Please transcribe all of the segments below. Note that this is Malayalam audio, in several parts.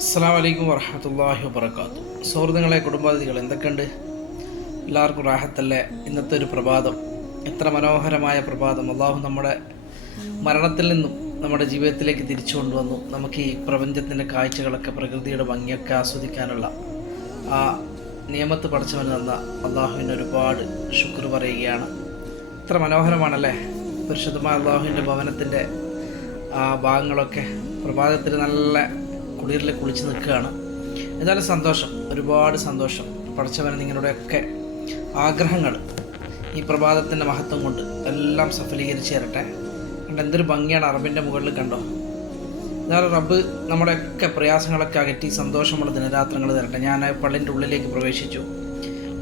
അസ്സാം വലൈക്കും വർഹമത്തല്ലാഹി വാബർക്കാത്തു സുഹൃത്തുക്കളെ കുടുംബാതിഥികൾ എന്തൊക്കെയുണ്ട്? എല്ലാവർക്കും റാഹത്തല്ലേ? ഇന്നത്തെ ഒരു പ്രഭാതം. എത്ര മനോഹരമായ പ്രഭാതം. അള്ളാഹു നമ്മുടെ മരണത്തിൽ നിന്നും നമ്മുടെ ജീവിതത്തിലേക്ക് തിരിച്ചു കൊണ്ടുവന്നു. നമുക്ക് ഈ പ്രപഞ്ചത്തിന്റെ കാഴ്ചകളൊക്കെ പ്രകൃതിയുടെ ഭംഗിയൊക്കെ ആസ്വദിക്കാനുള്ള ആ നിയമത്ത് പഠിച്ചവന് തന്ന അള്ളാഹുവിന് ഒരുപാട് ശുക്ർ പറയുകയാണ്. എത്ര മനോഹരമാണല്ലേ? പരിശുദ്ധമായ അള്ളാഹുവിന്റെ ഭവനത്തിന്റെ ആ ഭാഗങ്ങളൊക്കെ. പ്രഭാതത്തിൽ നല്ല കുളിരിൽ കുളിച്ച് നിൽക്കുകയാണ്. എന്തായാലും സന്തോഷം ഒരുപാട് സന്തോഷം. പഠിച്ചവൻ നിങ്ങളുടെയൊക്കെ ആഗ്രഹങ്ങൾ ഈ പ്രഭാതത്തിന്റെ മഹത്വം കൊണ്ട് എല്ലാം സഫലീകരിച്ച് തരട്ടെ. കണ്ട എന്തൊരു ഭംഗിയാണ് അറബിന്റെ മുകളിൽ കണ്ടോ? എന്നാലും റബ്ബ് നമ്മുടെയൊക്കെ പ്രയാസങ്ങളൊക്കെ അകറ്റി സന്തോഷമുള്ള ദിനരാത്രങ്ങൾ തരട്ടെ. ഞാൻ പള്ളിന്റെ ഉള്ളിലേക്ക് പ്രവേശിച്ചു.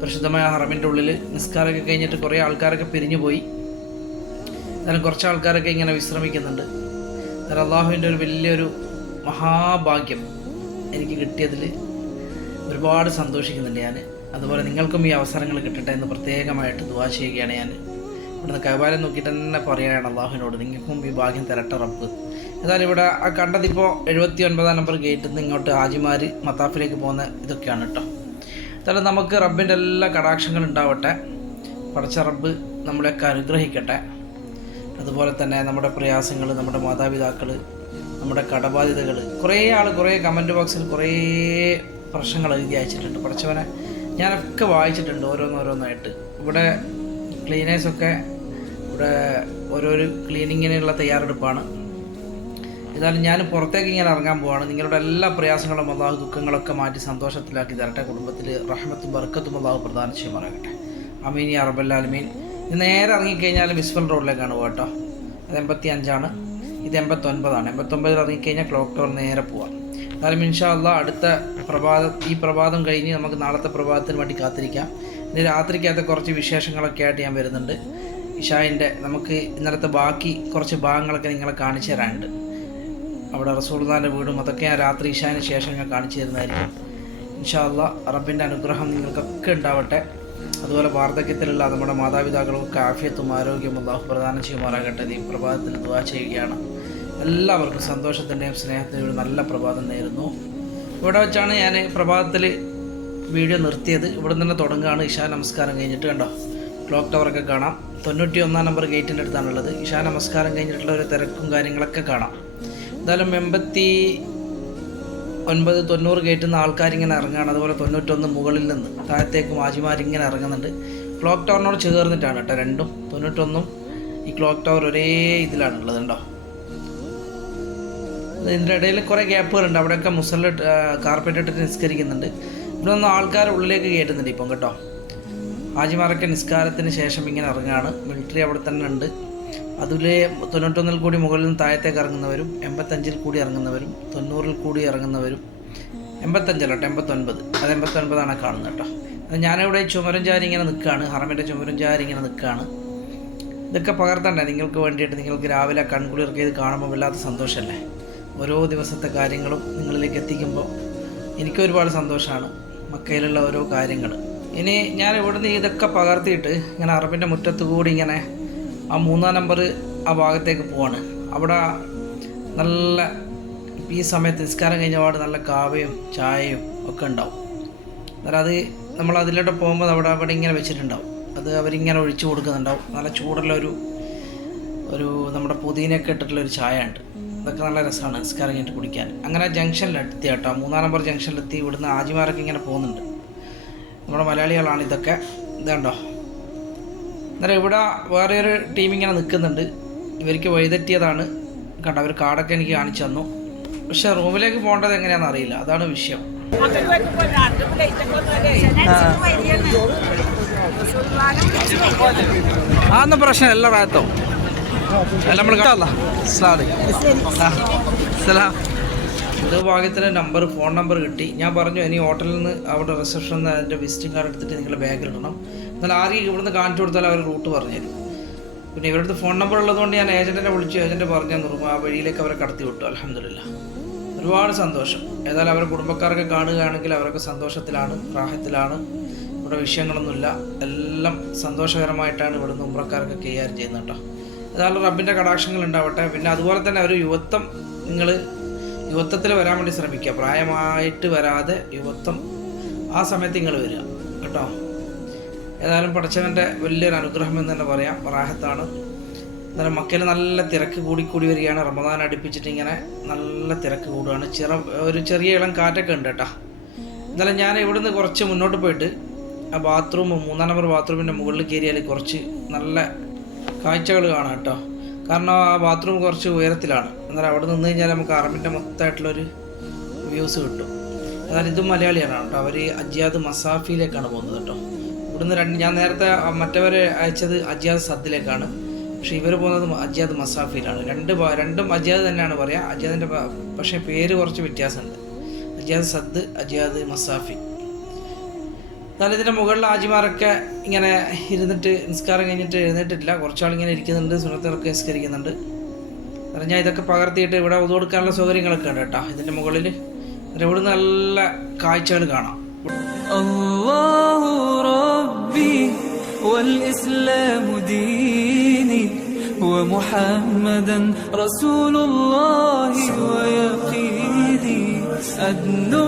പരിശുദ്ധമായ ഹറമിന്റെ ഉള്ളിൽ നിസ്കാരമൊക്കെ കഴിഞ്ഞിട്ട് കുറേ ആൾക്കാരൊക്കെ പിരിഞ്ഞു പോയി എന്നാലും കുറച്ച് ആൾക്കാരൊക്കെ ഇങ്ങനെ വിശ്രമിക്കുന്നുണ്ട്. അള്ളാഹുവിന്റെ ഒരു വലിയൊരു മഹാഭാഗ്യം എനിക്ക് കിട്ടിയതിൽ ഒരുപാട് സന്തോഷിക്കുന്നുണ്ട് ഞാൻ അതുപോലെ നിങ്ങൾക്കും ഈ അവസരങ്ങൾ കിട്ടട്ടെ എന്ന് പ്രത്യേകമായിട്ട് ദുവാ ചെയ്യുകയാണ് ഞാൻ ഇവിടുന്ന് കൈവാലം നോക്കിയിട്ട് തന്നെ പറയുകയാണ് അള്ളാഹുവിനോട് നിങ്ങൾക്കും ഈ ഭാഗ്യം തരട്ടെ റബ്ബ്. എന്നാലും ഇവിടെ ആ കണ്ടതിപ്പോൾ എഴുപത്തി ഒൻപതാം നമ്പർ ഗേറ്റിൽ നിന്ന് ഇങ്ങോട്ട് ഹാജിമാർ മത്താഫിലേക്ക് പോകുന്ന ഇതൊക്കെയാണ് കേട്ടോ എന്നാലും നമുക്ക് റബ്ബിന്റെ എല്ലാ കടാക്ഷങ്ങളും ഉണ്ടാവട്ടെ. പടച്ച റബ്ബ് നമ്മളെയൊക്കെ അനുഗ്രഹിക്കട്ടെ. അതുപോലെ തന്നെ നമ്മുടെ പ്രയാസങ്ങൾ നമ്മുടെ മാതാപിതാക്കൾ നമ്മുടെ കടബാധ്യതകൾ. കുറേ ആൾ കുറേ കമന്റ് ബോക്സിൽ കുറേ പ്രശ്നങ്ങൾ എഴുതി അയച്ചിട്ടുണ്ട്. പഠിച്ചവനെ ഞാനൊക്കെ വായിച്ചിട്ടുണ്ട് ഓരോന്നോരോന്നായിട്ട്. ഇവിടെ ക്ലീനേഴ്സൊക്കെ ഇവിടെ ഓരോരോ ക്ലീനിങ്ങിനുള്ള തയ്യാറെടുപ്പാണ്. ഏതായാലും ഞാൻ പുറത്തേക്ക് ഇങ്ങനെ ഇറങ്ങാൻ പോവാണ്. നിങ്ങളുടെ എല്ലാ പ്രയാസങ്ങളും അള്ളാഹു ദുഃഖങ്ങളൊക്കെ മാറ്റി സന്തോഷത്തിലാക്കി തരട്ടെ. കുടുംബത്തിൽ റഹ്മത്തും ബർക്കത്തും അള്ളാഹു പ്രദാനം ചെയ്യുമാറാകട്ടെ. അമീൻ റബ്ബല്ലാലുമീൻ ഇത് നേരെ ഇറങ്ങിക്കഴിഞ്ഞാൽ മിസ്ഫൽ റോഡിലേക്കാണ് പോകട്ടോ അത് എൺപത്തി അഞ്ചാണ് ഇത് എൺപത്തൊൻപതാണ്. എൺപത്തൊമ്പതിൽ ഇറങ്ങിക്കഴിഞ്ഞാൽ ക്ലോക്ക് ടവർ നേരെ പോവാം. എന്നാലും ഇൻഷാല്ല അടുത്ത പ്രഭാതം ഈ പ്രഭാതം കഴിഞ്ഞ് നമുക്ക് നാളത്തെ പ്രഭാതത്തിന് വേണ്ടി കാത്തിരിക്കാം. ഇനി രാത്രിക്കകത്ത് കുറച്ച് വിശേഷങ്ങളൊക്കെ ആയിട്ട് ഞാൻ വരുന്നുണ്ട്. ഇഷായിന്റെ നമുക്ക് ഇന്നലത്തെ ബാക്കി കുറച്ച് ഭാഗങ്ങളൊക്കെ നിങ്ങളെ കാണിച്ചു തരാനുണ്ട്. അവിടെ റസൂൾദാന്റെ വീടും അതൊക്കെ ഞാൻ രാത്രി ഇഷാന് ശേഷം ഞാൻ കാണിച്ചു തരുന്നതായിരിക്കും. ഇൻഷാ അള്ളാ റബ്ബിന്റെ അനുഗ്രഹം നിങ്ങൾക്കൊക്കെ ഉണ്ടാവട്ടെ. അതുപോലെ വാർദ്ധക്യത്തിലുള്ള നമ്മുടെ മാതാപിതാക്കൾക്ക് ആഫിയത്തും ആരോഗ്യവും അള്ളാഹു പ്രദാനം ചെയ്യുമാറാകട്ടെ ഈ പ്രഭാതത്തിൽ ദുവാ ചെയ്യുകയാണ്. എല്ലാവർക്കും സന്തോഷത്തിന്റെയും സ്നേഹത്തിന്റെയും ഒരു നല്ല പ്രഭാതം നേരുന്നു. ഇവിടെ വെച്ചാണ് ഞാൻ പ്രഭാതത്തിൽ വീഡിയോ നിർത്തിയത്. ഇവിടെ തന്നെ തുടങ്ങുകയാണ്. ഇഷാ നമസ്കാരം കഴിഞ്ഞിട്ട് കണ്ടോ? ക്ലോക്ക് ടവറൊക്കെ കാണാം. തൊണ്ണൂറ്റി ഒന്നാം നമ്പർ ഗേറ്റിന്റെ അടുത്താണുള്ളത്. ഇഷാ നമസ്കാരം കഴിഞ്ഞിട്ടുള്ള ഒരു തിരക്കും കാര്യങ്ങളൊക്കെ കാണാം. എന്തായാലും എൺപത്തി ഒൻപത് തൊണ്ണൂറ് ഗേറ്റിൽ നിന്ന് ആൾക്കാരിങ്ങനെ ഇറങ്ങുകയാണ് അതുപോലെ തൊണ്ണൂറ്റൊന്ന് മുകളിൽ നിന്ന് താഴത്തേക്ക് മാജിമാരിങ്ങനെ ഇറങ്ങുന്നുണ്ട്. ക്ലോക്ക് ടവറിനോട് ചേർന്നിട്ടാണ് കേട്ടോ രണ്ടും തൊണ്ണൂറ്റൊന്നും ഈ ക്ലോക്ക് ടവർ ഒരേ ഇതിലാണുള്ളത് കേട്ടോ ഇതിന്റെ ഇടയിൽ കുറേ ഗ്യാപ്പുകളുണ്ട്. അവിടെയൊക്കെ മുസല കാർപ്പറ്റ് ഇട്ടിട്ട് നിസ്കരിക്കുന്നുണ്ട്. ഇവിടെ ഒന്നും ആൾക്കാർ ഉള്ളിലേക്ക് കയറ്റുന്നുണ്ട് ഇപ്പം കേട്ടോ. ഹാജിമാരൊക്കെ നിസ്കാരത്തിന് ശേഷം ഇങ്ങനെ ഇറങ്ങുകയാണ്. മിലിറ്ററി അവിടെ തന്നെ ഉണ്ട്. അതിൽ തൊണ്ണൂറ്റൊന്നിൽ കൂടി മുകളിൽ നിന്ന് താഴത്തേക്ക് ഇറങ്ങുന്നവരും എൺപത്തഞ്ചിൽ കൂടി ഇറങ്ങുന്നവരും തൊണ്ണൂറിൽ കൂടി ഇറങ്ങുന്നവരും എൺപത്തഞ്ചല്ല കേട്ടോ എൺപത്തൊൻപത്. അത് എൺപത്തൊൻപതാണ് കാണുന്നത് കേട്ടോ. ഞാനിവിടെ ചുമരും ചാരി ഇങ്ങനെ നിൽക്കുകയാണ്. ഹറമിന്റെ ചുമരും ചാരി ഇങ്ങനെ നിൽക്കുകയാണ്. ഇതൊക്കെ പകർത്തണ്ടേ? നിങ്ങൾക്ക് വേണ്ടിയിട്ട് നിങ്ങൾക്ക് രാവിലെ കൺകുളിർക്കെ ഇത് കാണുമ്പോൾ വല്ലാത്ത സന്തോഷമല്ലേ? ഓരോ ദിവസത്തെ കാര്യങ്ങളും നിങ്ങളിലേക്ക് എത്തിക്കുമ്പോൾ എനിക്ക് ഒരുപാട് സന്തോഷമാണ് മക്കയിലുള്ള ഓരോ കാര്യങ്ങൾ. ഇനി ഞാൻ ഇവിടുന്ന് ഇതൊക്കെ പകർത്തിയിട്ട് ഇങ്ങനെ അറബിന്റെ മുറ്റത്ത് കൂടി ഇങ്ങനെ ആ മൂന്നാം നമ്പർ ആ ഭാഗത്തേക്ക് പോവാണ്. അവിടെ നല്ല ഈ സമയത്ത് നിസ്കാരം കഴിഞ്ഞ പാട് നല്ല കാവയും ചായയും ഒക്കെ ഉണ്ടാവും. അന്നേരം അത് നമ്മൾ അതിലോട്ട് പോകുമ്പോൾ അവിടെ അവിടെ ഇങ്ങനെ വെച്ചിട്ടുണ്ടാവും. അത് അവരിങ്ങനെ ഒഴിച്ചു കൊടുക്കുന്നുണ്ടാവും. നല്ല ചൂടുള്ള ഒരു ഒരു നമ്മുടെ പുതിനൊക്കെ ഇട്ടിട്ടുള്ള ഒരു ചായ ഉണ്ട് അതൊക്കെ നല്ല രസമാണ് നിസ്കാരം കഴിഞ്ഞിട്ട് കുടിക്കാൻ. അങ്ങനെ ജംഗ്ഷനിലെത്തി കേട്ടോ. മൂന്നാം നമ്പർ ജംഗ്ഷനിലെത്തി ഇവിടുന്ന് ആജിമാരൊക്കെ ഇങ്ങനെ പോകുന്നുണ്ട്. നമ്മുടെ മലയാളികളാണ് ഇതൊക്കെ. ഇതുണ്ടോ അന്നേരം ഇവിടെ വേറെ ഒരു ടീം ഇങ്ങനെ നിൽക്കുന്നുണ്ട്. ഇവർക്ക് വഴിതെറ്റിയതാണ്. കണ്ട അവർ കാർഡൊക്കെ എനിക്ക് കാണിച്ചു തന്നു. പക്ഷെ റൂമിലേക്ക് പോകേണ്ടത് എങ്ങനെയാണെന്ന് അറിയില്ല. അതാണ് വിഷയം. അതൊന്നും എല്ലാം റാത്തോ അല്ല നമ്മൾ സലാം ഇത് ഭാഗ്യത്തിന് നമ്പർ ഫോൺ നമ്പർ കിട്ടി. ഞാൻ പറഞ്ഞു ഇനി ഹോട്ടലിൽ നിന്ന് അവിടെ റിസപ്ഷനിൽ നിന്ന് അതിന്റെ വിസിറ്റിംഗ് കാർഡ് എടുത്തിട്ട് നിങ്ങളുടെ ബാഗിൽ ഇടണം. എന്നാൽ ആരെയും ഇവിടുന്ന് കാണിച്ചു കൊടുത്താൽ അവർ റൂട്ട് പറഞ്ഞുതരും. പിന്നെ ഇവരുടെ ഫോൺ നമ്പർ ഉള്ളതുകൊണ്ട് ഞാൻ ഏജന്റിനെ വിളിച്ചു. ഏജന്റ് പറഞ്ഞു നിർമ്മ ആ വഴിയിലേക്ക് അവരെ കടത്തി വിട്ടു. അലഹമില്ല ഒരുപാട് സന്തോഷം. ഏതായാലും അവരുടെ കുടുംബക്കാരൊക്കെ കാണുകയാണെങ്കിൽ അവരൊക്കെ സന്തോഷത്തിലാണ് പ്രാഹത്തിലാണ് ഇവിടെ വിഷയങ്ങളൊന്നുമില്ല. എല്ലാം സന്തോഷകരമായിട്ടാണ് ഇവിടുന്ന് ഉമ്രക്കാരൊക്കെ കൈകാര്യം ചെയ്യുന്നത് കേട്ടോ. ഏതായാലും റബ്ബിന്റെ കടാക്ഷങ്ങൾ ഉണ്ടാവട്ടെ. പിന്നെ അതുപോലെ തന്നെ ഒരു യുവത്വം നിങ്ങൾ യുവത്വത്തിൽ വരാൻ വേണ്ടി ശ്രമിക്കുക. പ്രായമായിട്ട് വരാതെ യുവത്വം ആ സമയത്ത് നിങ്ങൾ വരിക. കേട്ടോ? ഏതായാലും പഠിച്ചവന്റെ വലിയൊരു അനുഗ്രഹം എന്ന് തന്നെ പറയാം. റാഹത്താണ് എന്നാലും മക്കയിൽ നല്ല തിരക്ക് കൂടിക്കൂടി കൂടി വരികയാണ്. റമദാൻ അടുപ്പിച്ചിട്ട് ഇങ്ങനെ നല്ല തിരക്ക് കൂടുകയാണ്. ചെറ ഒരു ചെറിയ ഇളം കാറ്റൊക്കെ ഉണ്ട് കേട്ടോ. എന്നാലും ഞാൻ ഇവിടുന്ന് കുറച്ച് മുന്നോട്ട് പോയിട്ട് ആ ബാത്റൂം മൂന്നാം നമ്പർ ബാത്റൂമിന്റെ മുകളിൽ കയറിയാൽ കുറച്ച് നല്ല കാഴ്ചകൾ കാണാം കേട്ടോ. കാരണം ആ ബാത്റൂം കുറച്ച് ഉയരത്തിലാണ്. എന്നാലും അവിടെ നിന്ന് കഴിഞ്ഞാൽ നമുക്ക് അറബിന്റെ മൊത്തമായിട്ടുള്ളൊരു വ്യൂസ് കിട്ടും. എന്നാലും ഇതും മലയാളിയാണ് കേട്ടോ. അവർ അജിയാദ് മസാഫിയിലേക്കാണ് പോകുന്നത് കേട്ടോ. ഇവിടുന്ന് രണ്ട് ഞാൻ നേരത്തെ മറ്റവരെ അയച്ചത് അജിയാദ് സദ്ദിലേക്കാണ്. പക്ഷെ ഇവർ പോകുന്നത് അജിയാദ് മസാഫിയിലാണ്. രണ്ട് രണ്ടും അജിയാദ് തന്നെയാണ് പറയുക അജിയാദിന്റെ പക്ഷേ പേര് കുറച്ച് വ്യത്യാസമുണ്ട്. Ajyad Sad Ajyad Masafi. എന്നാലും ഇതിൻ്റെ മുകളിൽ ആജിമാരൊക്കെ ഇങ്ങനെ ഇരുന്നിട്ട് നിസ്കാരം കഴിഞ്ഞിട്ട് എഴുന്നേറ്റിട്ടില്ല കുറച്ചാൾ ഇങ്ങനെ ഇരിക്കുന്നുണ്ട് സുഹൃത്തുക്കളൊക്കെ നിസ്കരിക്കുന്നുണ്ട് കാരണം ഞാൻ ഇതൊക്കെ പകർത്തിയിട്ട് ഇവിടെ ഒതു കൊടുക്കാനുള്ള സൗകര്യങ്ങളൊക്കെ ഉണ്ട് കേട്ടോ ഇതിൻ്റെ മുകളിൽ എന്നിട്ട് ഇവിടുന്ന് നല്ല കാഴ്ചകൾ കാണാം الله ربي والإسلام ديني ومحمدا رسول الله ويقيني أدنو إليه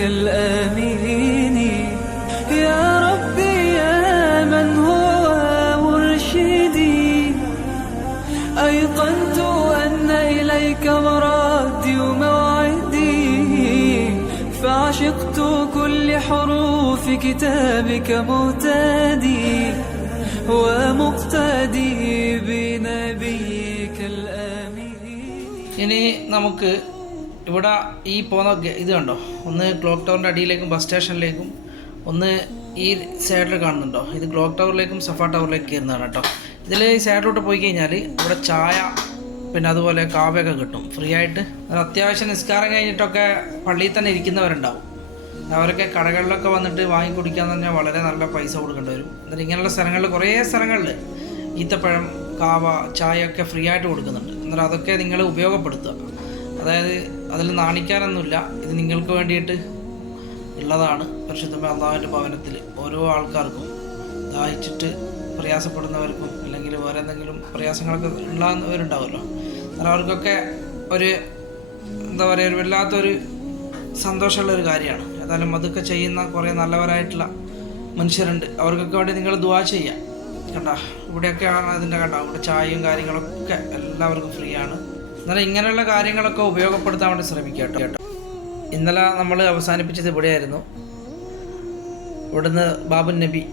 بنبيك الآمين يا ربي يا من هو مرشدي أيقنت أن إليك مرادي وموعدي فعشقت كل حروف كتابك مهتدي ومقتدي بنبيك الآمين ഇനി നമുക്ക് ഇവിടെ ഈ പോകുന്ന ഗ- ഇത് കണ്ടോ ഒന്ന് ക്ലോക്ക് ടവറിന്റെ അടിയിലേക്കും ബസ് സ്റ്റേഷനിലേക്കും ഒന്ന് ഈ സൈഡിൽ കാണുന്നുണ്ടോ? ഇത് ക്ലോക്ക് ടവറിലേക്കും സഫ ടവറിലേക്കും കയറുന്നതാണ് കേട്ടോ. ഇതിൽ ഈ സൈഡിലോട്ട് പോയി കഴിഞ്ഞാൽ ഇവിടെ ചായ പിന്നെ അതുപോലെ കാവ്യൊക്കെ കിട്ടും. ഫ്രീ ആയിട്ട് അത്യാവശ്യം നിസ്കാരം കഴിഞ്ഞിട്ടൊക്കെ പള്ളിയിൽ തന്നെ ഇരിക്കുന്നവരുണ്ടാവും. അവരൊക്കെ കടകളിലൊക്കെ വന്നിട്ട് വാങ്ങി കുടിക്കാന്ന് പറഞ്ഞാൽ വളരെ നല്ല പൈസ കൊടുക്കേണ്ടി വരും. എന്നിട്ട് ഇങ്ങനെയുള്ള സ്ഥലങ്ങളിൽ കുറേ സ്ഥലങ്ങളിൽ ഈത്തപ്പഴം കാവ ചായ ഒക്കെ ഫ്രീ ആയിട്ട് കൊടുക്കുന്നുണ്ട്. എന്നിട്ട് അതൊക്കെ നിങ്ങൾ ഉപയോഗപ്പെടുത്തുക. അതായത് അതിൽ നാണിക്കാനൊന്നുമില്ല. ഇത് നിങ്ങൾക്ക് വേണ്ടിയിട്ട് ഉള്ളതാണ് പരിശുദ്ധമായ അള്ളാഹുവിന്റെ ഭവനത്തിൽ ഓരോ ആൾക്കാർക്കും ദാഹിച്ചിട്ട് പ്രയാസപ്പെടുന്നവർക്കും അല്ലെങ്കിൽ വേറെ എന്തെങ്കിലും പ്രയാസങ്ങളൊക്കെ ഉള്ളവരുണ്ടാവുമല്ലോ. അന്നേരം അവർക്കൊക്കെ ഒരു എന്താ പറയുക ഒരു വല്ലാത്തൊരു സന്തോഷമുള്ള ഒരു കാര്യമാണ്. ഏതായാലും അതൊക്കെ ചെയ്യുന്ന കുറേ നല്ലവരായിട്ടുള്ള മനുഷ്യരുണ്ട്. അവർക്കൊക്കെ വേണ്ടി നിങ്ങൾ ദുവാ ചെയ്യാം കണ്ട? ഇവിടെയൊക്കെയാണ് അതിന്റെ കണ്ട? ഇവിടെ ചായയും കാര്യങ്ങളൊക്കെ എല്ലാവർക്കും ഫ്രീ ആണ്. എന്നാലും ഇങ്ങനെയുള്ള കാര്യങ്ങളൊക്കെ ഉപയോഗപ്പെടുത്താൻ വേണ്ടി ശ്രമിക്കുക കേട്ടോ. ഇന്നലെ നമ്മൾ അവസാനിപ്പിച്ചത് ഇവിടെയായിരുന്നു. ഇവിടുന്ന് ബാബു നബി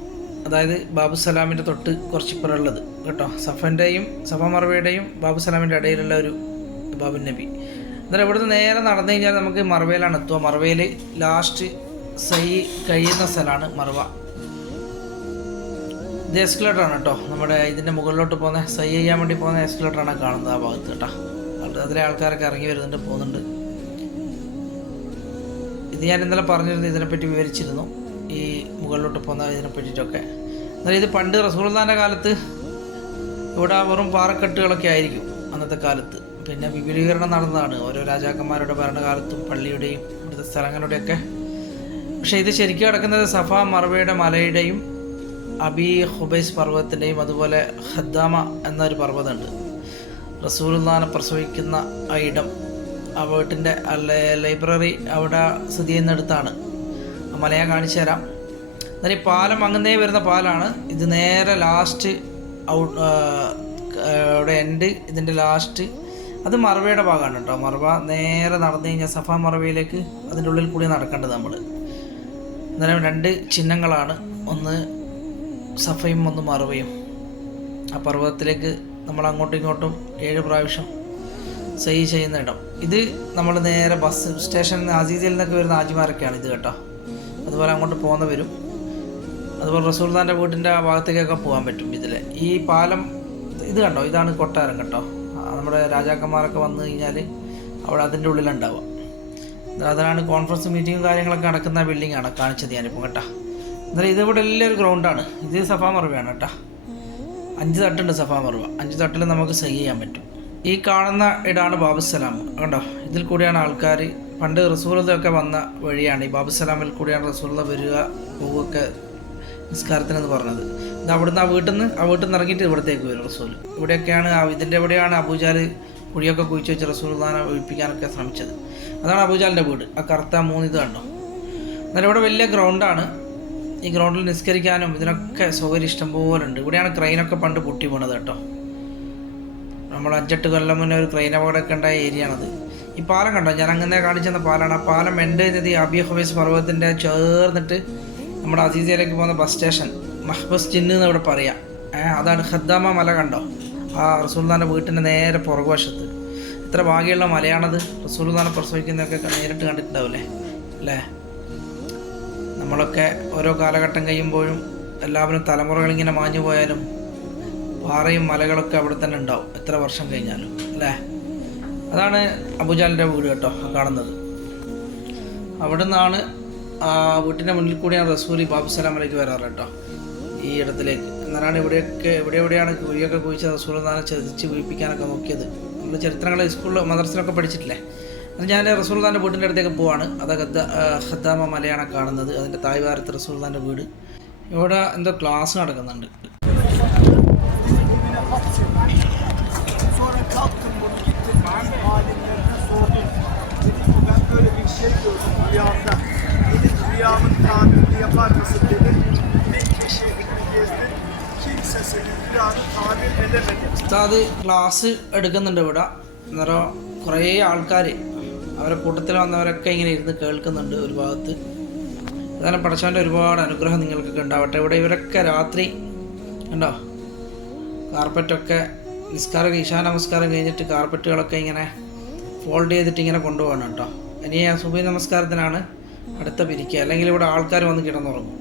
അതായത് ബാബു സലാമിന്റെ തൊട്ട് കുറച്ച് ഇപ്പുറമുള്ളത് കേട്ടോ. സഫന്റെയും സഫ മറവയുടെയും ബാബു സലാമിന്റെ ഇടയിലുള്ള ഒരു ബാബു നബി. എന്നാലും ഇവിടുന്ന് നേരെ നടന്നു കഴിഞ്ഞാൽ നമുക്ക് മറവയിലാണ് എത്തുക. മറവയിൽ ലാസ്റ്റ് സൈ കഴിയുന്ന സ്ഥലമാണ് മറവ ഇത് എസ്കലേറ്ററാണ് കേട്ടോ. നമ്മുടെ ഇതിന്റെ മുകളിലോട്ട് പോകുന്ന സൈ ചെയ്യാൻ വേണ്ടി പോകുന്ന എസ്കലേറ്ററാണ് കാണുന്നത് ആ ഭാഗത്ത് കേട്ടോ. അതിലെ ആൾക്കാരൊക്കെ ഇറങ്ങി വരുന്നുണ്ട് പോകുന്നുണ്ട്. ഇത് ഞാൻ ഇന്നലെ പറഞ്ഞിരുന്നു ഇതിനെപ്പറ്റി വിവരിച്ചിരുന്നു. ഈ മുകളിലോട്ട് പോകുന്ന ഇതിനെ പറ്റിയിട്ടൊക്കെ എന്നാൽ ഇത് പണ്ട് റസൂൽദാന്റെ കാലത്ത് ഇവിടെ വെറും പാറക്കെട്ടുകളൊക്കെ ആയിരിക്കും അന്നത്തെ കാലത്ത്. പിന്നെ വിപുലീകരണം നടന്നതാണ്. ഓരോ രാജാക്കന്മാരുടെ ഭരണകാലത്തും പള്ളിയുടെയും ഇവിടുത്തെ സ്ഥലങ്ങളുടെയൊക്കെ. പക്ഷേ ഇത് ശരിക്കും കിടക്കുന്നത് സഫ മറവയുടെ മലയുടെയും അബി ഹുബൈസ് പർവതത്തിന്റെയും അതുപോലെ ഹദ്ദാമ എന്നൊരു പർവതമുണ്ട്. റസൂലുല്ലാനെ പ്രസവിക്കുന്ന ഇടം ആ വീട്ടിന്റെ ലൈബ്രറി അവിടെ സ്ഥിതി ചെയ്യുന്നിടത്താണ്. മലയാ കാണിച്ചു തരാം. എന്നാൽ ഈ പാലം അങ്ങനെ വരുന്ന പാലാണ്. ഇത് നേരെ ലാസ്റ്റ് ഔട്ട് അവിടെ എൻഡ് ഇതിന്റെ ലാസ്റ്റ് അത് മറവയുടെ ഭാഗമാണ് കേട്ടോ. മറവ നേരെ നടന്നു കഴിഞ്ഞാൽ സഫ മറവയിലേക്ക് അതിന്റെ ഉള്ളിൽ കൂടി നടക്കേണ്ടത് നമ്മൾ എന്നാലും രണ്ട് ചിഹ്നങ്ങളാണ്. ഒന്ന് സഫയും ഒന്ന് മറവയും. ആ പർവതത്തിലേക്ക് നമ്മൾ അങ്ങോട്ടും ഇങ്ങോട്ടും ഏഴ് പ്രാവശ്യം സഹി ചെയ്യുന്ന ഇടം. ഇത് നമ്മൾ നേരെ ബസ് സ്റ്റേഷനിൽ നിന്ന് അസീസിൽ നിന്നൊക്കെ വരുന്ന ആജിമാരൊക്കെയാണ് ഇത് കേട്ടോ. അതുപോലെ അങ്ങോട്ട് പോകുന്നവരും അതുപോലെ റസൂൽദാന്റെ വീട്ടിന്റെ ആ ഭാഗത്തേക്കൊക്കെ പോകാൻ പറ്റും ഇതിൽ ഈ പാലം ഇത് കണ്ടോ? ഇതാണ് കൊട്ടാരം കേട്ടോ. നമ്മുടെ രാജാക്കന്മാരൊക്കെ വന്നു കഴിഞ്ഞാൽ അവിടെ അതിന്റെ ഉള്ളിലുണ്ടാവുക. അതിലാണ് കോൺഫറൻസ് മീറ്റിങ്ങും കാര്യങ്ങളൊക്കെ നടക്കുന്ന ബിൽഡിങ്ങാണ് കാണിച്ചത് ഞാനിപ്പോൾ കേട്ടോ. എന്നാലും ഇതിവിടെ വലിയൊരു ഗ്രൗണ്ടാണ് ഇത് സഫാ മറവയാണ് കേട്ടോ. അഞ്ച് തട്ടുണ്ട് സഫാ മറുവ അഞ്ച് തട്ടിൽ നമുക്ക് സഹി ചെയ്യാൻ പറ്റും. ഈ കാണുന്ന ഇടാണ് ബാബുസലാം കണ്ടോ? ഇതിൽ കൂടിയാണ് ആൾക്കാർ പണ്ട് റസൂലതൊക്കെ വന്ന വഴിയാണ് ഈ ബാബുസലാമിൽ കൂടിയാണ് റസൂലത വരിക പോവുകയൊക്കെ നിസ്കാരത്തിനെന്ന് പറഞ്ഞത്. ഇത് അവിടുന്ന് ആ വീട്ടിൽ നിന്ന് ആ വീട്ടിൽ നിന്ന് ഇറങ്ങിയിട്ട് ഇവിടത്തേക്ക് വരും റസൂൽ ഇവിടെയൊക്കെയാണ് ഇതിന്റെ എവിടെയാണ് അബൂജാൽ കുഴിയൊക്കെ കുഴിച്ച് വെച്ച് റസൂൽദാനെ ഒഴിപ്പിക്കാനൊക്കെ ശ്രമിച്ചത്. അതാണ് അബൂജാലിന്റെ വീട്. ആ കറുത്ത മൂന്ന് ഇത് കണ്ടോ? എന്നാലും ഇവിടെ വലിയ ഗ്രൗണ്ടാണ് ഈ ഗ്രൗണ്ടിൽ നിസ്കരിക്കാനും ഇതിനൊക്കെ സൗകര്യം ഇഷ്ടം പോലെ ഉണ്ട് ഇവിടെയാണ് ക്രെയിനൊക്കെ പണ്ട് പൊട്ടി പോണത് കേട്ടോ. നമ്മൾ അഞ്ചെട്ട് കൊല്ലം മുന്നേ ഒരു ക്രെയിൻ അപകടമൊക്കെ ഉണ്ടായ ഏരിയ ആണത്. ഈ പാലം കണ്ടോ? ഞാൻ അങ്ങനെ കാണിച്ചെന്ന പാലാണ്. ആ പാലം എന്റെ ഈ അബിയ ഹുബൈസ് പർവതത്തിന്റെ ചേർന്നിട്ട് നമ്മുടെ അസീസയിലേക്ക് പോകുന്ന ബസ് സ്റ്റേഷൻ മഹ്ബസ് ജിന്ന് എന്ന് ഇവിടെ പറയാം. അതാണ് ഖദ്ദാമ മല കണ്ടോ? ആ റസൂൽദാന്റെ വീട്ടിന്റെ നേരെ പുറകുവശത്ത്. എത്ര ഭാഗ്യമുള്ള മലയാണത്. റസൂൽദാനെ പ്രസവിക്കുന്നതൊക്കെ നേരിട്ട് കണ്ടിട്ടുണ്ടാവില്ലേ? അല്ലേ? നമ്മളൊക്കെ ഓരോ കാലഘട്ടം കഴിയുമ്പോഴും എല്ലാവരും തലമുറകൾ ഇങ്ങനെ മാഞ്ഞു പോയാലും പാറയും മലകളൊക്കെ അവിടെ തന്നെ ഉണ്ടാവും എത്ര വർഷം കഴിഞ്ഞാലും അല്ലേ? അതാണ് അബുജാലിന്റെ വീട് കേട്ടോ കാണുന്നത്. അവിടെ നിന്നാണ് ആ വീട്ടിന്റെ മുന്നിൽ കൂടിയാണ് റസൂലി ബാബു സലാമിലേക്ക് വരാറ് കേട്ടോ ഈ ഇടത്തിലേക്ക്. എന്നാലാണ് ഇവിടെയൊക്കെ എവിടെ എവിടെയാണ് കുഴിയൊക്കെ കുഴിച്ച് റസൂൽ എന്നാണ് ചതിച്ച് വീപ്പിക്കാനൊക്കെ നോക്കിയത്. നമ്മൾ ചരിത്രങ്ങൾ സ്കൂളിൽ മദർസിലൊക്കെ പഠിച്ചിട്ടില്ലേ? ഞാൻ റസൂൽദാന്റെ വീട്ടിന്റെ അടുത്തേക്ക് പോവാണ് അത് ഖദ്ദാമ മലയാണ് കാണുന്നത് അതിന്റെ തായ്വാരത്ത് റസൂൽദാന്റെ വീട് ഇവിടെ എന്തോ ക്ലാസ് നടക്കുന്നുണ്ട് bir gezdim. Kimse senin edemedi. Class എടുക്കുന്നുണ്ട് ഇവിടെ അന്നേരം കുറേ ആൾക്കാർ അവരെ കൂട്ടത്തിൽ വന്നവരൊക്കെ ഇങ്ങനെ ഇരുന്ന് കേൾക്കുന്നുണ്ട് ഒരു ഭാഗത്ത്. അതാണ് പടച്ചവന്റെ ഒരുപാട് അനുഗ്രഹം നിങ്ങൾക്കൊക്കെ ഉണ്ടാവട്ടെ. ഇവിടെ ഇവരൊക്കെ രാത്രി കണ്ടോ? കാർപ്പറ്റൊക്കെ നിസ്കാരം ഈശാ നമസ്കാരം കഴിഞ്ഞിട്ട് കാർപ്പറ്റുകളൊക്കെ ഇങ്ങനെ ഫോൾഡ് ചെയ്തിട്ട് ഇങ്ങനെ കൊണ്ടുപോകണം കേട്ടോ. ഇനി ആ നമസ്കാരത്തിനാണ് അടുത്ത പിരിക്കുക അല്ലെങ്കിൽ ഇവിടെ ആൾക്കാർ വന്ന് കിടന്നുറങ്ങും.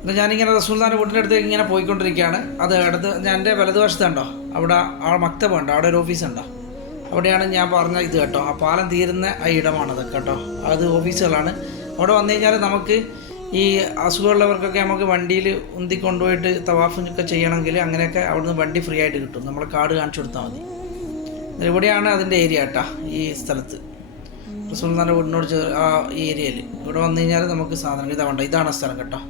അപ്പം ഞാനിങ്ങനെ റസൂൽദാന്റെ വീട്ടിന്റെ അടുത്തേക്ക് ഇങ്ങനെ പോയിക്കൊണ്ടിരിക്കുകയാണ്. അത് അടുത്ത് ഞാൻ എന്റെ വലതുവശത്തുണ്ടോ അവിടെ ആ മക്തബുണ്ടോ അവിടെ ഒരു ഓഫീസ് ഉണ്ടോ അവിടെയാണ് ഞാൻ പറഞ്ഞ ഇത് കേട്ടോ. ആ പാലം തീരുന്ന ആ ഇടമാണ് അതൊക്കെ കേട്ടോ. അത് ഓഫീസുകളാണ്. അവിടെ വന്നു കഴിഞ്ഞാൽ നമുക്ക് ഈ അസുഖമുള്ളവർക്കൊക്കെ നമുക്ക് വണ്ടിയിൽ ഉന്തി കൊണ്ടുപോയിട്ട് തവാഫൊക്കെ ചെയ്യണമെങ്കിൽ അങ്ങനെയൊക്കെ അവിടുന്ന് വണ്ടി ഫ്രീ ആയിട്ട് കിട്ടും. നമ്മളെ കാർഡ് കാണിച്ചു കൊടുത്താൽ മതി. ഇവിടെയാണ് അതിന്റെ ഏരിയ കേട്ടോ ഈ സ്ഥലത്ത്. റസൂൽദാന്റെ വീടിനോട് ചേർ ആ ഏരിയയിൽ ഇവിടെ വന്നു കഴിഞ്ഞാൽ നമുക്ക് സാധനം ഇതാ വേണ്ട ഇതാണ് സ്ഥലം കേട്ടോ.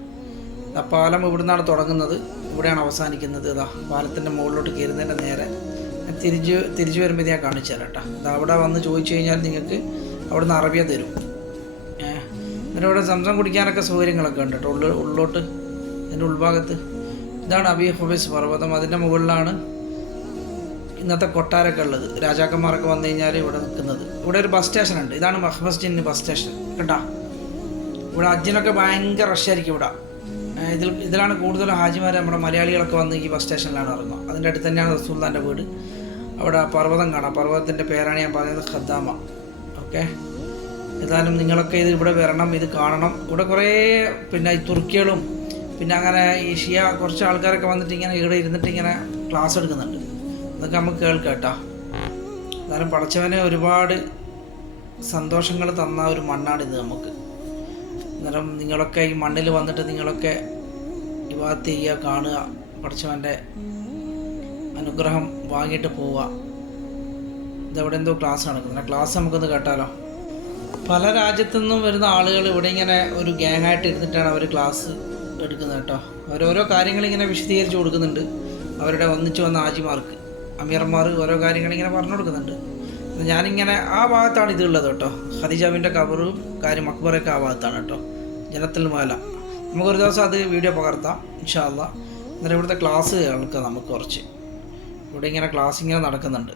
ആ പാലം ഇവിടുന്നാണ് തുടങ്ങുന്നത്. ഇവിടെയാണ് അവസാനിക്കുന്നത്. ഇതാ പാലത്തിന്റെ മുകളിലോട്ട് കയറുന്നതിന്റെ നേരെ തിരിച്ച് തിരിച്ചു വരുമ്പോൾ ഞാൻ കാണിച്ചു തരാം കേട്ടോ. അത് അവിടെ വന്ന് ചോദിച്ചു കഴിഞ്ഞാൽ നിങ്ങൾക്ക് അവിടുന്ന് അറബിയ തരും. എന്നിട്ട് ഇവിടെ സംസം കുടിക്കാനൊക്കെ സൗകര്യങ്ങളൊക്കെ ഉണ്ട് കേട്ടോ. ഉള്ളിൽ ഉള്ളോട്ട് അതിന്റെ ഉൾഭാഗത്ത്. ഇതാണ് അബി ഹുബൈസ് പർവതം. അതിന്റെ മുകളിലാണ് ഇന്നത്തെ കൊട്ടാരൊക്കെ ഉള്ളത്. രാജാക്കന്മാരൊക്കെ വന്നു കഴിഞ്ഞാൽ ഇവിടെ നിൽക്കുന്നത്. ഇവിടെ ഒരു ബസ് സ്റ്റേഷൻ ഉണ്ട്. ഇതാണ് മഹബസ്റ്റിന് ബസ് സ്റ്റേഷൻ കേട്ടോ ഇവിടെ അജ്ജിനൊക്കെ ഭയങ്കര റഷായിരിക്കും ഇവിടെ. ഇതിൽ ഇതിലാണ് കൂടുതലും ഹാജിമാർ നമ്മുടെ മലയാളികളൊക്കെ വന്ന് ഈ ബസ് സ്റ്റേഷനിലാണ് ഇറങ്ങുക. അതിന്റെ അടുത്ത് തന്നെയാണ് റസൂൽദാന്റെ വീട്. അവിടെ പർവതം കാണാം. പർവതത്തിന്റെ പേരാണ് ഞാൻ പറയുന്നത് ഖദ്ദാമ ഓക്കെ? ഏതായാലും നിങ്ങളൊക്കെ ഇത് ഇവിടെ വരണം ഇത് കാണണം. ഇവിടെ കുറേ പിന്നെ ഈ തുർക്കികളും പിന്നെ അങ്ങനെ ഏഷ്യ ഷിയ കുറച്ച് ആൾക്കാരൊക്കെ വന്നിട്ട് ഇങ്ങനെ ഇവിടെ ഇരുന്നിട്ട് ഇങ്ങനെ ക്ലാസ് എടുക്കുന്നുണ്ട്. അതൊക്കെ നമുക്ക് കേൾക്കാം കേട്ടോ. എന്നാലും പടച്ചവനെ ഒരുപാട് സന്തോഷങ്ങൾ തന്ന ഒരു മണ്ണാണിത് നമുക്ക്. അന്നേരം നിങ്ങളൊക്കെ ഈ മണ്ണിൽ വന്നിട്ട് നിങ്ങളൊക്കെ വിവാഹത്ത് ചെയ്യുക കാണുക പഠിച്ചവന്റെ അനുഗ്രഹം വാങ്ങിയിട്ട് പോവുക. ഇതെവിടെ എന്തോ ക്ലാസ് നടക്കുന്നില്ല ക്ലാസ് നമുക്കൊന്ന് കേട്ടാലോ? പല രാജ്യത്തു നിന്നും വരുന്ന ആളുകൾ ഇവിടെ ഇങ്ങനെ ഒരു ഗ്യാങ്ങായിട്ട് ഇരുന്നിട്ടാണ് അവർ ക്ലാസ് എടുക്കുന്നത് കേട്ടോ. അവരോരോ കാര്യങ്ങൾ ഇങ്ങനെ വിശദീകരിച്ച് കൊടുക്കുന്നുണ്ട്. അവരുടെ ഒന്നിച്ചു വന്ന ആജിമാർക്ക് അമീർമാർ ഓരോ കാര്യങ്ങൾ ഇങ്ങനെ പറഞ്ഞു കൊടുക്കുന്നുണ്ട്. ഞാനിങ്ങനെ ആ ഭാഗത്താണ് ഇതുള്ളത് കേട്ടോ. ഖദീജാവിന്റെ കബറും കാര്യം അക്ബറൊക്കെ ആ ഭാഗത്താണ് കേട്ടോ. ജനത്തിൽ മേല. നമുക്കൊരു ദിവസം അത് വീഡിയോ പകർത്താം. ഇൻഷാല്ല അന്നേരം ഇവിടുത്തെ ക്ലാസ് കേൾക്കാം നമുക്ക് കുറച്ച്. ഇവിടെ ഇങ്ങനെ ക്ലാസ് ഇങ്ങനെ നടക്കുന്നുണ്ട്.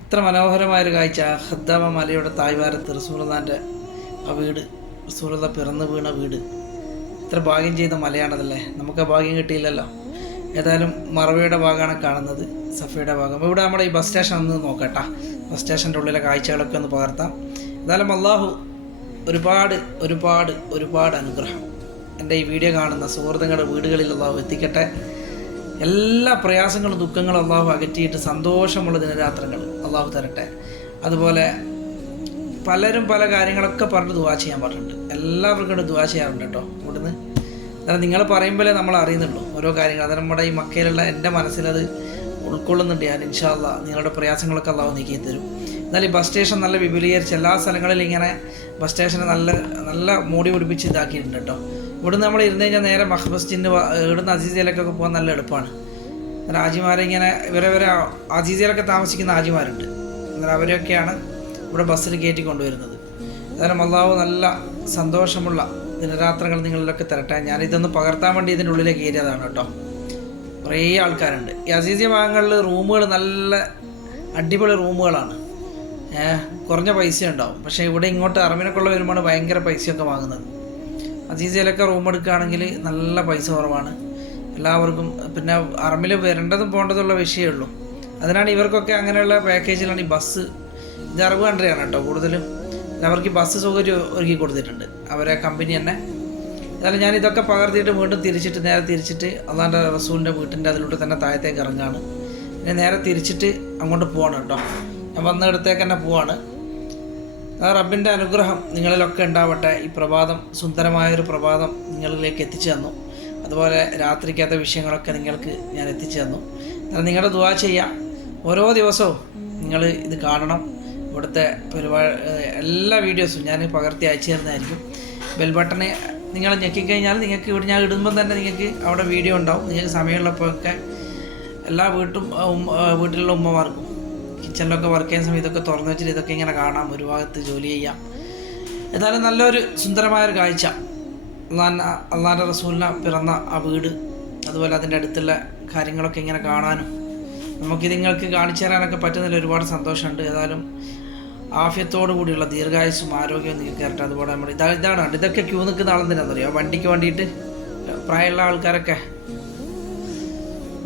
എത്ര മനോഹരമായൊരു കാഴ്ച. ഹദ്ദാമ മലയുടെ തായ്വാരത്ത് റസൂലതാന്റെ ആ വീട്. റസൂലത പിറന്നു വീണ വീട്. ഇത്ര ഭാഗ്യം ചെയ്ത മലയാണതല്ലേ? നമുക്ക് ആ ഭാഗ്യം കിട്ടിയില്ലല്ലോ. ഏതായാലും മറവിയുടെ ഭാഗമാണ് കാണുന്നത് സഫയുടെ ഭാഗം. ഇവിടെ നമ്മുടെ ഈ ബസ് സ്റ്റേഷൻ ഒന്ന് നോക്കട്ടാ. ബസ് സ്റ്റേഷന്റെ ഉള്ളിലെ കാഴ്ചകളൊക്കെ ഒന്ന് പകർത്താം. ഏതായാലും അള്ളാഹു ഒരുപാട് ഒരുപാട് ഒരുപാട് അനുഗ്രഹം എന്റെ ഈ വീഡിയോ കാണുന്ന സുഹൃത്തുക്കളുടെ വീടുകളിൽ അള്ളാഹു എത്തിക്കട്ടെ. എല്ലാ പ്രയാസങ്ങളും ദുഃഖങ്ങളും അള്ളാഹു അകറ്റിയിട്ട് സന്തോഷമുള്ള ദിനരാത്രങ്ങൾ അള്ളാഹു തരട്ടെ. അതുപോലെ പലരും പല കാര്യങ്ങളൊക്കെ പറഞ്ഞ് ദുവാ ചെയ്യാൻ പറഞ്ഞിട്ടുണ്ട്. എല്ലാവർക്കും ദുവാ ചെയ്യാറുണ്ട് കേട്ടോ. ഇവിടുന്ന് അതായത് നിങ്ങൾ പറയുമ്പോഴേ നമ്മൾ അറിയുന്നുള്ളൂ. ഓരോ കാര്യങ്ങൾ. അത് നമ്മുടെ ഈ മക്കയിലുള്ള എന്റെ മനസ്സിലത് ഉൾക്കൊള്ളുന്നുണ്ട് ഞാൻ ഇൻഷാല്ല നിങ്ങളുടെ പ്രയാസങ്ങളൊക്കെ അള്ളാഹു നീക്കി തരും. എന്നാൽ ഈ ബസ് സ്റ്റേഷൻ നല്ല വിപുലീകരിച്ച് എല്ലാ സ്ഥലങ്ങളിലും ഇങ്ങനെ ബസ് സ്റ്റേഷനെ നല്ല നല്ല മോടി പിടിപ്പിച്ച് ഇതാക്കിയിട്ടുണ്ട് കേട്ടോ. ഇവിടുന്ന് നമ്മൾ ഇരുന്ന് കഴിഞ്ഞാൽ നേരെ മഹബസ്റ്റിന്റെ ഇവിടുന്ന് അസീസിയിലേക്കൊക്കെ പോകാൻ നല്ല എളുപ്പമാണ് ഹാജിമാരെ ഇങ്ങനെ ഇവരെ ഇവരെ അസീസിയിലൊക്കെ താമസിക്കുന്ന ആജിമാരുണ്ട്. എന്നാൽ അവരെയൊക്കെയാണ് ഇവിടെ ബസ്സിൽ കയറ്റി കൊണ്ടുവരുന്നത്. അന്നേരം അള്ളാഹു നല്ല സന്തോഷമുള്ള ദിനരാത്രങ്ങൾ നിങ്ങളിലൊക്കെ തരട്ടെ. ഞാനിതൊന്ന് പകർത്താൻ വേണ്ടി ഇതിന്റെ ഉള്ളിലേക്ക് കയറിയതാണ് കേട്ടോ. കുറേ ആൾക്കാരുണ്ട്. ഈ അസീസിയ ഭാഗങ്ങളിൽ റൂമുകൾ നല്ല അടിപൊളി റൂമുകളാണ്. കുറഞ്ഞ പൈസ ഉണ്ടാവും പക്ഷേ ഇവിടെ ഇങ്ങോട്ട് അറിവിനൊക്കെയുള്ള വരുമ്പോൾ ഭയങ്കര പൈസയൊക്കെ വാങ്ങുന്നത്. അസീസിയയിലൊക്കെ റൂം എടുക്കുകയാണെങ്കിൽ നല്ല പൈസ കുറവാണ്. എല്ലാവർക്കും പിന്നെ അറമിൽ വരേണ്ടതും പോകേണ്ടതുള്ള വിഷയമേ ഉള്ളൂ. അതിനാണ് ഇവർക്കൊക്കെ അങ്ങനെയുള്ള പാക്കേജിലാണ് ഈ ബസ്. ഇത് അറബ് കൺട്രിയാണ് കേട്ടോ കൂടുതലും. അവർക്ക് ബസ് സൗകര്യം ഒരുക്കി കൊടുത്തിട്ടുണ്ട്. അവരെ കമ്പനി തന്നെ. എന്നാലും ഞാൻ ഇതൊക്കെ പകർത്തിയിട്ട് വീണ്ടും തിരിച്ചിട്ട് നേരെ തിരിച്ചിട്ട് അള്ളാന്റെ റസൂലിന്റെ വീട്ടിന്റെ അതിലൂടെ തന്നെ താഴത്തേക്ക് ഇറങ്ങാണ്. പിന്നെ നേരെ തിരിച്ചിട്ട് അങ്ങോട്ട് പോവാണ് കേട്ടോ. ഞാൻ വന്നിടത്തേക്ക് തന്നെ പോവാണ്. റബ്ബിന്റെ അനുഗ്രഹം നിങ്ങളിലൊക്കെ ഉണ്ടാവട്ടെ. ഈ പ്രഭാതം സുന്ദരമായൊരു പ്രഭാതം നിങ്ങളിലേക്ക് എത്തിച്ചു തന്നു. അതുപോലെ രാത്രിക്കകത്തെ വിഷയങ്ങളൊക്കെ നിങ്ങൾക്ക് ഞാൻ എത്തിച്ചു തന്നു. നിങ്ങളുടെ ദുവാ ചെയ്യാം. ഓരോ ദിവസവും നിങ്ങൾ ഇത് കാണണം. ഇവിടുത്തെ പരിപാടി എല്ലാ വീഡിയോസും ഞാൻ പകർത്തി അയച്ചു തരുന്നതായിരിക്കും. ബെൽ ബട്ടണ് നിങ്ങൾ ഞെക്കിക്കഴിഞ്ഞാൽ നിങ്ങൾക്ക് ഇവിടെ ഞാൻ ഇടുമ്പം തന്നെ നിങ്ങൾക്ക് അവിടെ വീഡിയോ ഉണ്ടാവും. നിങ്ങൾക്ക് സമയമുള്ളപ്പോഴൊക്കെ എല്ലാ വീട്ടും വീട്ടിലുള്ള ഉമ്മമാർക്കും കിച്ചണിലൊക്കെ വർക്ക് ചെയ്യുന്ന സമയത്ത് ഇതൊക്കെ തുറന്നു വെച്ചിട്ട് ഇതൊക്കെ ഇങ്ങനെ കാണാം. ഒരു ഭാഗത്ത് ജോലി ചെയ്യാം. ഏതായാലും നല്ലൊരു സുന്ദരമായൊരു കാഴ്ച. അള്ളാൻ അള്ളാന്റെ റസൂലിന പിറന്ന ആ വീട് അതുപോലെ അതിന്റെ അടുത്തുള്ള കാര്യങ്ങളൊക്കെ ഇങ്ങനെ കാണാനും നമുക്ക് നിങ്ങൾക്ക് കാണിച്ചു തരാനൊക്കെ പറ്റുന്നതിൽ ഒരുപാട് സന്തോഷമുണ്ട്. ഏതായാലും ആഫ്യത്തോടു കൂടിയുള്ള ദീർഘായുസും ആരോഗ്യവും നിങ്ങൾക്ക് കയറട്ടെ. അതുപോലെ നമ്മൾ ഇതാ ഇതാണ് ഇതൊക്കെ ക്യൂ നിൽക്കുന്ന ആളെന്തിനാണെന്നറിയോ വണ്ടിക്ക് വേണ്ടിയിട്ട് പ്രായമുള്ള ആൾക്കാരൊക്കെ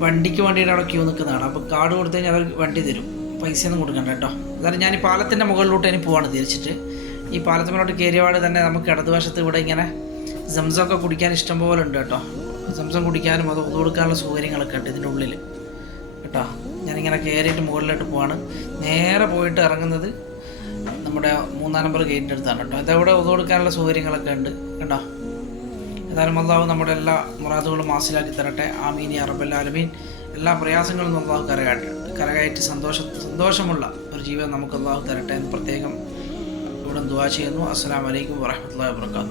വണ്ടിക്ക് വേണ്ടിയിട്ട് അവിടെ ക്യൂ നിൽക്കുന്നതാണ് അപ്പോൾ കാർഡ് കൊടുത്തു കഴിഞ്ഞാൽ അവർ വണ്ടി തരും. പൈസയൊന്നും കൊടുക്കണ്ട കേട്ടോ. അതായത് ഞാൻ ഈ പാലത്തിന്റെ മുകളിലോട്ട് ഇനി പോവാണ് തിരിച്ചിട്ട്. ഈ പാലത്തിനോട്ട് കയറിയപാട് തന്നെ നമുക്ക് ഇടതുവശത്ത് ഇവിടെ ഇങ്ങനെ സംസമൊക്കെ കുടിക്കാൻ ഇഷ്ടം പോലെ ഉണ്ട് കേട്ടോ. സംസം കുടിക്കാനും അത് ഒതു കൊടുക്കാനുള്ള സൗകര്യങ്ങളൊക്കെ ഉണ്ട് ഇതിന്റെ ഉള്ളിൽ കേട്ടോ. ഞാനിങ്ങനെ കയറിയിട്ട് മുകളിലോട്ട് പോവാണ്. നേരെ പോയിട്ട് ഇറങ്ങുന്നത് നമ്മുടെ മൂന്നാം നമ്പർ ഗേറ്റിന്റെ അടുത്താണ് കേട്ടോ. ഇതവിടെ ഒതു കൊടുക്കാനുള്ള സൗകര്യങ്ങളൊക്കെ ഉണ്ട്. കേട്ടോ എന്തായാലും അള്ളാഹു നമ്മുടെ എല്ലാ മുറാദുകളും മാസിലാക്കി തരട്ടെ. ആമീൻ ആലമീൻ. എല്ലാ പ്രയാസങ്ങളും അള്ളാഹു കരകയറ്റി കരകയറ്റി സന്തോഷ സന്തോഷമുള്ള ഒരു ജീവിതം നമുക്ക് അള്ളാഹു തരട്ടെ എന്ന് പ്രത്യേകം ഇവിടെ ദുവാ ചെയ്യുന്നു. അസ്സാം വലൈക്കും വാഹമത്തല്ലാ വാബർക്കാത്തു